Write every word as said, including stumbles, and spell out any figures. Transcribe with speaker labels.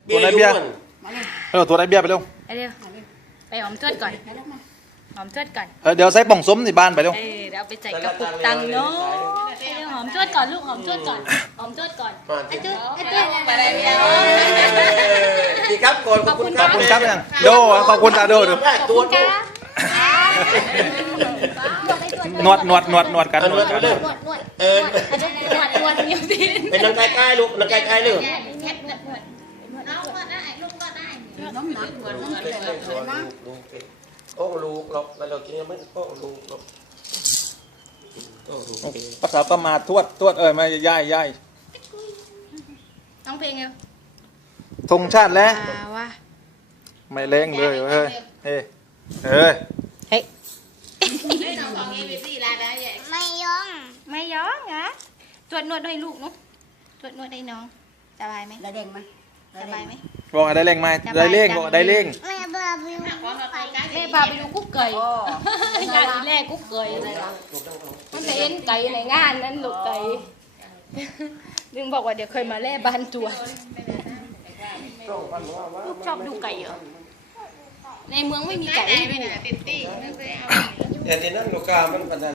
Speaker 1: ตัวไหนเบียร์เออตัวไหนเบียร์ไปเร็ว
Speaker 2: ไปเร็วไปหอมทวดก่อนหอมทวดก่อน
Speaker 1: เออเดี๋ยวใส่ป่องส้มที่บ้านไปเร็ว
Speaker 2: เออเดี๋ยวเอาไปใส่กระปุกตังค์เนาะไปเร็วหอมทวดก่อนลูกหอมทวดก่อนหอมทวดก่อนไอ้ทวดไอ้ทวดไปเลยเดียว
Speaker 3: ดีครับก่อนขอบคุณ
Speaker 1: ขอบคุณครับยังโดขอบคุณตาโดดู
Speaker 3: ตัวตัว
Speaker 1: นวดนวดนวดนวดกันนวดกัน
Speaker 2: นวดนวด
Speaker 3: เออน
Speaker 2: วดนวดนิ้วตีน
Speaker 3: เป็นนังไก่ไก่ลูกนังไก่ไก่เลย
Speaker 2: เอาก็ได้ลูกก็ได้
Speaker 4: น้ำหนักน้ำเกลือใช่ไหม
Speaker 3: โอ้ลูกเราเรากินยังไม่โอ้ลูกเราโอ้ลูก
Speaker 1: ภาษาประมาททวดทวดเอ้ยมาย่ายย่าย
Speaker 2: น้องเพลงเร็ว
Speaker 1: ธงชาติแล้ว
Speaker 2: ว่า
Speaker 1: ไม่เล้งเลยเฮ้ยเฮ้ยเฮ้ย
Speaker 2: เฮ้ย
Speaker 4: ไม่ต้องของเอวีซีลาได้ใหญ่
Speaker 2: ไม่ย้องไม่ย้องเหรอตรวจนวดให้ลูกเนาะตรวจนวดให้น้องสบายไหม
Speaker 4: ระเด้งไหม
Speaker 2: สบายไหม
Speaker 1: บอกได้เร่งไหมได้เร่งบอกได้เร่ง
Speaker 2: แม่พาไปดูแม่พาไปดูกุ๊กไก่งานที่แรกกุ๊กไก่มันจะเห็นไก่ในงานนั้นลูกไก่นึงบอกว่าเดี๋ยวเคยมาแล่บ้านจวนลูกชอบดูไก่เหรอในเมืองไม่มีไก่
Speaker 4: ไม่ได้ติดตี้ไม่ได้เอา
Speaker 3: แต่ที่นั่นลูกกามัน